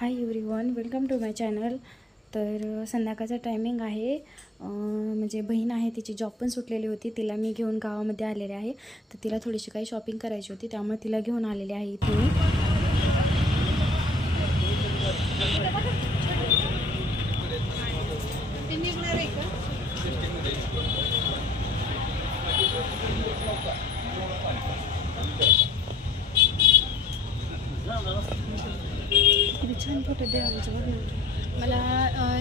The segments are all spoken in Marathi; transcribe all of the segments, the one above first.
High everyone, welcome to my channel. तर संध्याकाळचा टायमिंग आहे. म्हणजे बहीण आहे, तिची जॉब पण सुटलेली होती. तिला मी घेऊन गावामध्ये आलेले आहे. तर तिला थोडीशी काही शॉपिंग करायची होती, त्यामुळे तिला घेऊन आलेले आहे इथे मी. छान फोटो देवांचे बघ ना. मला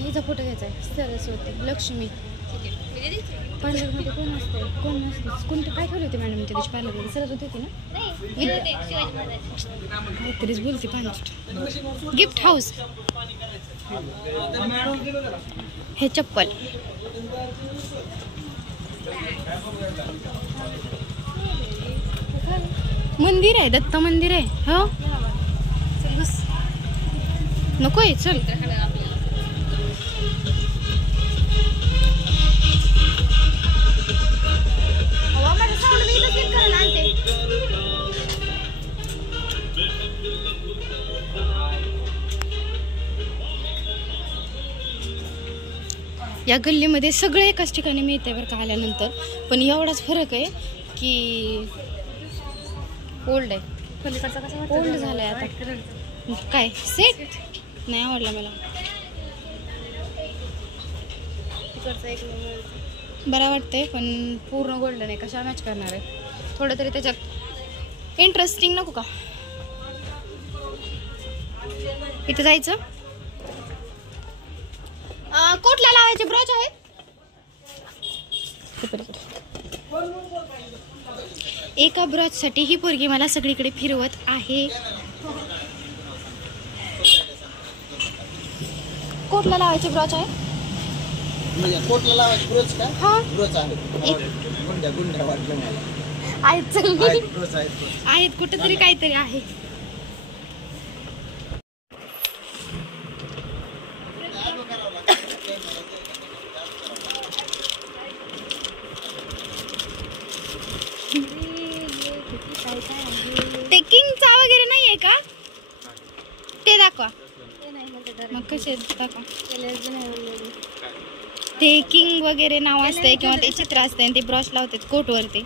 हिचा फोटो घ्यायचा आहे. सरस्वती लक्ष्मी पार्लरमध्ये कोण असते कोण नसते. कोणतं काय ठेवलं होते मॅडम त्या दिवशी पार्लरमध्ये? सरस्वती होती ना. काहीतरीच बोलते. पांच गिफ्ट हाऊस. हे चप्पल मंदिर आहे, दत्त मंदिर आहे. हो नको आहे, चल. या गल्लीमध्ये सगळं एकाच ठिकाणी मिळते बरं का आल्यानंतर. पण एवढाच फरक आहे की ओल्ड आहे. ओल्ड झालाय आता. काय सेट नाही आवडला मला. बरा वाटतंय पण पूर्ण गोल्डन आहे. कशा मॅच करणार आहे? थोडं तरी त्याच्यात इंटरेस्टिंग नको का? इथं जायचं. कोटला लावायचे ब्रॉच आहेत. एका ब्रॉच साठी ही पोरगी मला सगळीकडे फिरवत आहे. कोटला लावायचे ब्रॉच आहे. म्हणजे कोटला लावायचे ब्रोच का? हा ब्रोच आहे. गुंड्या गुंड्या वाटलं मला. आहेत कुठं तरी काहीतरी आहे. ते किंगचा वगैरे नाहीये का? ते दाखवा. मग कसे दाखवा. ते किंग वगैरे नाव असते किंवा ते चित्र असते ते ब्रश लावतात कोट वरती.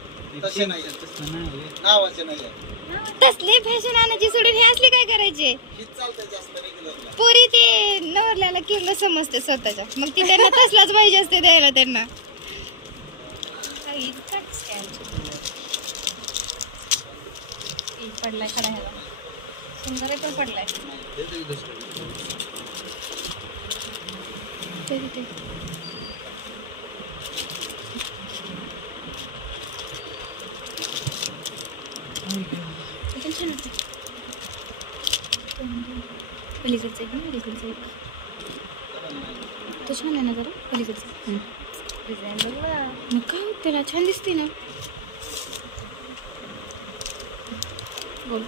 तसले फॅशन आणायची सोडून हे असले काय करायचे? पुरी ते नवरल्याला किंग समजते स्वतःच्या. मग ती त्यांना तसलाच पाहिजे असते द्यायला त्यांना. पडलाय खडा ह्याला. सुंदर पण पडलाय. पलीकडचं एक ना, पलीकडचं एक तो छान आहे ना जरा. पलीकडचं मग काय होत त्याला? छान दिसते ना. बोल.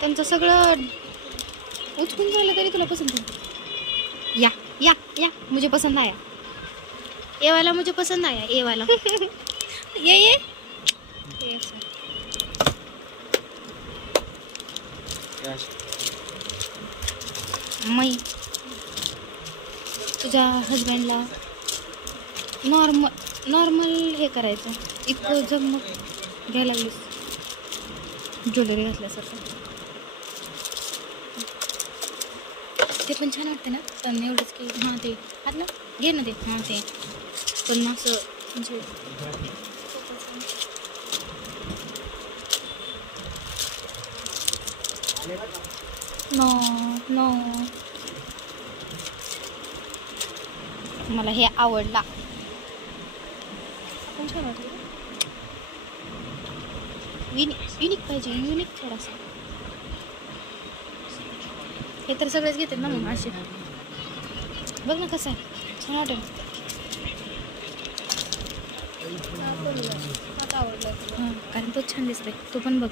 त्यांचं सगळं उचकून झालं तरी तुला पसंत आहे. या या या मुझे पसंद आया. ये वाला मुझे पसंद आया. ये वाला ये मी तुझ्या हजबंडला नॉर्मल हे करायचं. इतकं जगमग घ्यायला लागलीस ज्वेलरी घातल्यासारखं. ते पण छान वाटते ना. पण एवढंच की हां ते हात ना घे ना ते. हां ते पण असं म्हणजे नो नो मला हे आवडला. पण छान वाटलं. युनिक पाहिजे. युनिक थोडासा. हे तर सगळेच घेतात ना मग असे. बघ ना कसं आहे. छान वाटेल. आवडला. हां कारण तो छान दिसतोय. तो पण बघ.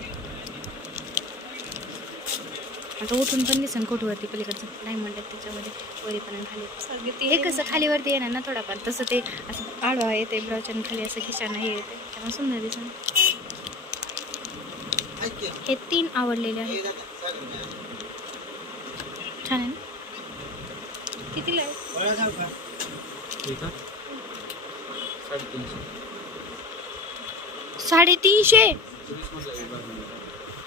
आता उठून पण दिसन कोटवरती पलीकडचं नाही म्हणतात त्याच्यामध्ये वरी पण खाली हे कसं खालीवरती येणार ना थोडाफार तसं ते असं आडवा येते ब्राऊचन खाली असं खिशानं हे येते त्यामुळे सुंदर दिसन. हे 3 आवडलेले आहेत. छान आहे ना. कितीला आहे? 350.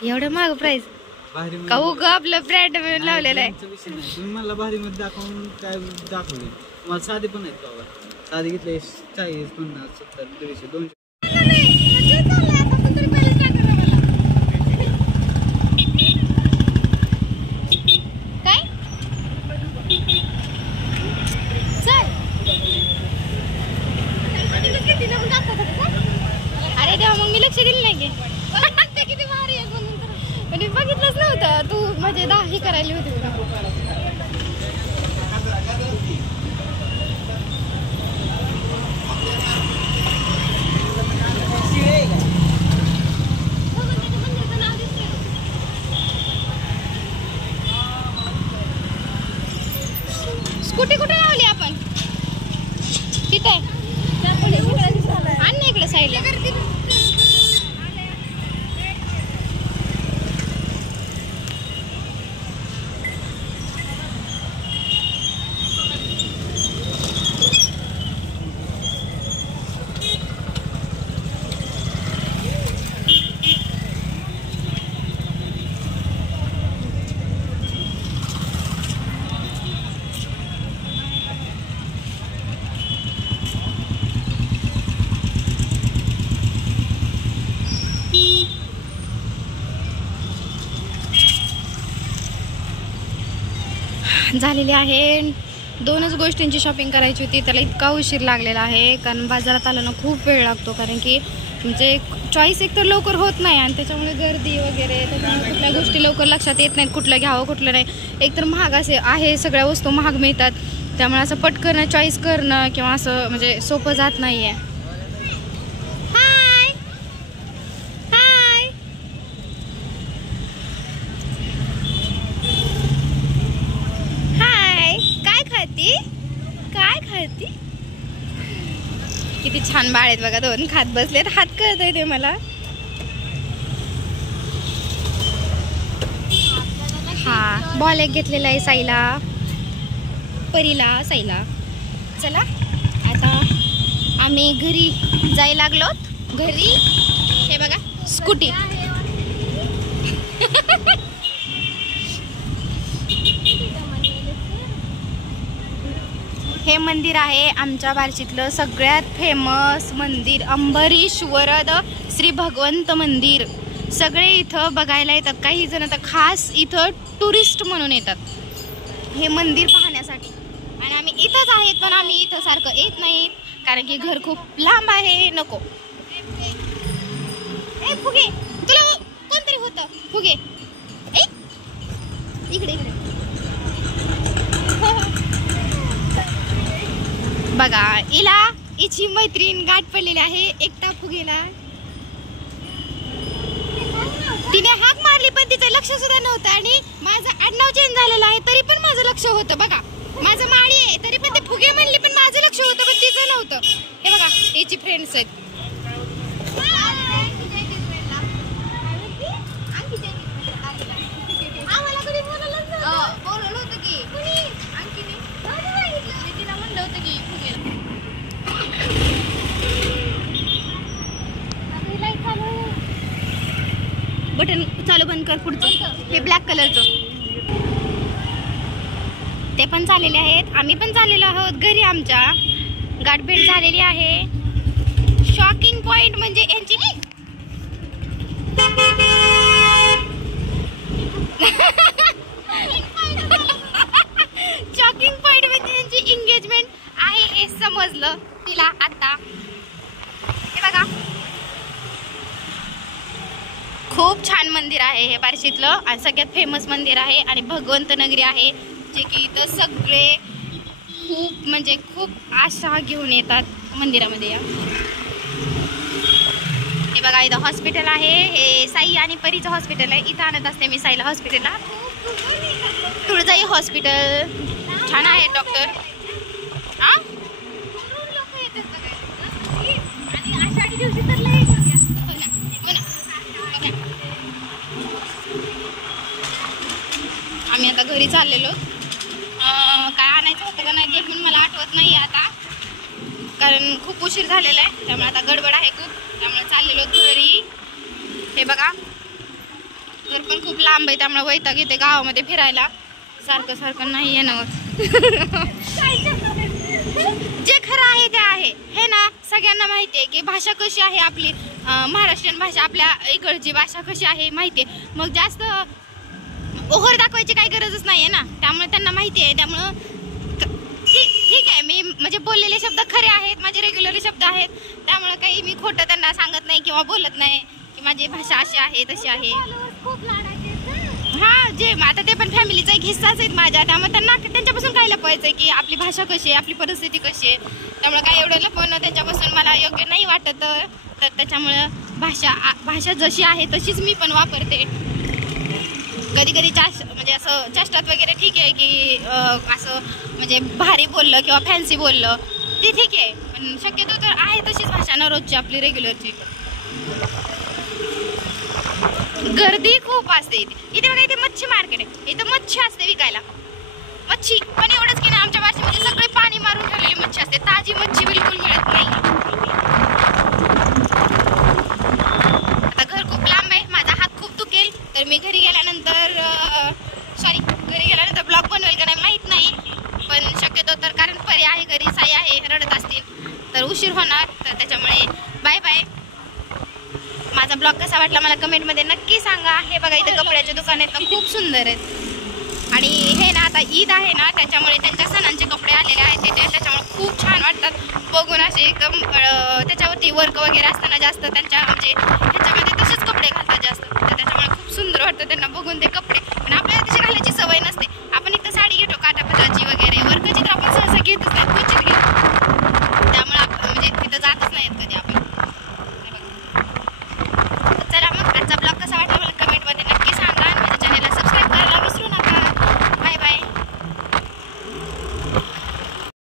एवढं महाग प्राइस का उग आपलं ब्रँड लावलेलं आहे. तुम्ही मला भारी मध्ये दाखवून काय दाखवले मला साधे पण आहेत बाबा. साधे घेतले 40, 50, 70, 150, 200. अरे देवा मग मी लक्ष दिलं नाही ते किती भारी आहे म्हणून तर बघितलंच नव्हतं तू म्हणजे 10 ही करायला होती. स्कूटी कुठे लावली आपण तिथे आण ना इकडे साईडला. झालेली आहे. 2च गोष्टींची शॉपिंग करायची होती. त्याला इतका उशीर लागलेला आहे कारण बाजारात आला ना खूप वेळ लागतो कारण की म्हणजे चॉईस एक तर लवकर होत नाही आणि त्याच्यामुळे गर्दी वगैरे त्याच्यामुळे कुठल्या गोष्टी लवकर लक्षात येत नाहीत कुठलं घ्यावं कुठलं नाही. एक तर महाग असे आहे सगळ्या वस्तू महाग मिळतात त्यामुळे असं पटकन चॉईस करणं किंवा असं म्हणजे सोपं जात नाही आहे. हाय हाय हाय काय खाती किती छान बाळ आहेत बघा 2 खात बसलेत. हात कळतंय ते मला. हा बॉल एक घेतलेला आहे साईला परीला साईला. चला आता आम्ही घरी जायला लागलो. घरी हे बघा स्कूटी हे मंदिर आहे आमच्या बार्शीतलं सगळ्यात फेमस मंदिर अंबरीश वरद श्री भगवंत मंदिर. सगळे इथं बघायला येतात. काही जण तर खास इथं टुरिस्ट म्हणून येतात हे मंदिर पाहण्यासाठी आणि आम्ही इथंच आहेत पण आम्ही इथं सारखं येत नाही कारण की घर खूप लांब आहे. नको ए फुगे तुला कोणतरी होतं फुगे इकडे इकडे बघा. इला हिची मैत्रीण गाठ पडलेली आहे. एकटा फुगेला तिने हाक मारली पण तिचं लक्ष सुद्धा नव्हतं आणि माझं आडनाव चेंज झालेलं आहे तरी पण माझं लक्ष होतं. बघा माझं माळी आहे तरी पण ते फुगे म्हणली पण माझं लक्ष होतं पण तिचं नव्हतं. हे बघा हिची फ्रेंड्स आहेत. बोलवलं होतं की तिला म्हणलं होतं की बटन चालू बंद कर पुढचं हे ब्लॅक कलरचं ते पण चाललेले आहेत. आम्ही पण चाललेलो आहोत घरी. आमच्या गाठभेट झालेली आहे. शॉकिंग पॉइंट म्हणजे यांची शॉकिंग पॉइंट म्हणजे यांची एंगेजमेंट आहे हे समजलं तिला आता. हे बघा खूप छान मंदिर आहे हे बार्शीतलं आणि सगळ्यात फेमस मंदिर आहे आणि भगवंत नगरी आहे जे की इथं सगळे खूप म्हणजे खूप आशा घेऊन येतात मंदिरामध्ये. हे बघा इथं हॉस्पिटल आहे. हे साई आणि परीचं हॉस्पिटल आहे. इथं आणत असते मी साईला हॉस्पिटलला. तुळजाई हॉस्पिटल छान आहे डॉक्टर. हां आम्ही आता घरी चाललेलो. काय आणायचं होतं का नाही ते पण मला आठवत नाही आता, कारण खूप उशीर झालेला आहे. त्यामुळे आता गडबड आहे खूप, त्यामुळे चाललेलो घरी. हे बघा घर पण खूप लांब आहे, त्यामुळे वैताग येते गावामध्ये फिरायला. सारखं सारखं नाही येणं जे खरं आहे ते आहे हे ना. सगळ्यांना माहिती आहे की भाषा कशी आहे आपली, महाराष्ट्रीयन भाषा, आपल्या इकडची भाषा कशी आहे माहिती आहे. मग जास्त ओव्हर दाखवायची काही गरजच नाही आहे ना, त्यामुळे त्यांना माहिती आहे. त्यामुळं ठीक आहे, मी म्हणजे बोललेले शब्द खरे आहेत, माझे रेग्युलर शब्द आहेत, त्यामुळे काही मी खोटं त्यांना सांगत नाही किंवा बोलत नाही की माझी भाषा अशी आहे तशी आहे. हा जे आता ते पण फॅमिलीचा एक हिस्साच आहेत माझ्या, त्यामुळे त्यांना त्यांच्यापासून काय लपवायचं की आपली भाषा कशी आहे, आपली परिस्थिती कशी आहे. त्यामुळे काय एवढं लपवणं त्यांच्यापासून मला योग्य नाही वाटत. तर त्याच्यामुळं भाषा जशी आहे तशीच मी पण वापरते. कधी कधी म्हणजे असं चेष्टात वगैरे ठीक आहे की असं म्हणजे भारी बोललं किंवा फॅन्सी बोललं ते ठीक आहे, पण शक्यतो तर आहे तशीच भाषा ना रोजची आपली रेग्युलरची. गर्दी खूप असते इथे बघा. इथे मच्छी मार्केट आहे, इथं मच्छी असते विकायला. मच्छी पण एवढंच की ना, आमच्या भाषेमध्ये सगळे पाणी मारून ठेवलेली मच्छी असते, ताजी मच्छी बिलकुल मिळत नाही. आता घर खूप लांब आहे, माझा हात खूप दुखेल, तर मी घरी गेल्यानंतर ब्लॉग बनवेल का नाही माहीत नाही, पण शक्यतो तर कारण परी आहे घरी, साई आहे, रडत असतील तर उशीर होणार. तर त्याच्यामुळे बाय बाय. माझा ब्लॉग कसा वाटला मला कमेंटमध्ये नक्की सांगा. हे बघा इथं कपड्याचे दुकान आहेत ना, खूप सुंदर आहेत. आणि हे ना आता ईद आहे ना, त्याच्यामुळे त्यांच्या सणांचे कपडे आलेले आहेत तिथे, त्याच्यामुळे खूप छान वाटतात बघून. असे एकदम त्याच्यावरती वर्क वगैरे असताना जास्त त्यांच्या म्हणजे ह्याच्यामध्ये तसेच कपडे घालतात जास्त, तर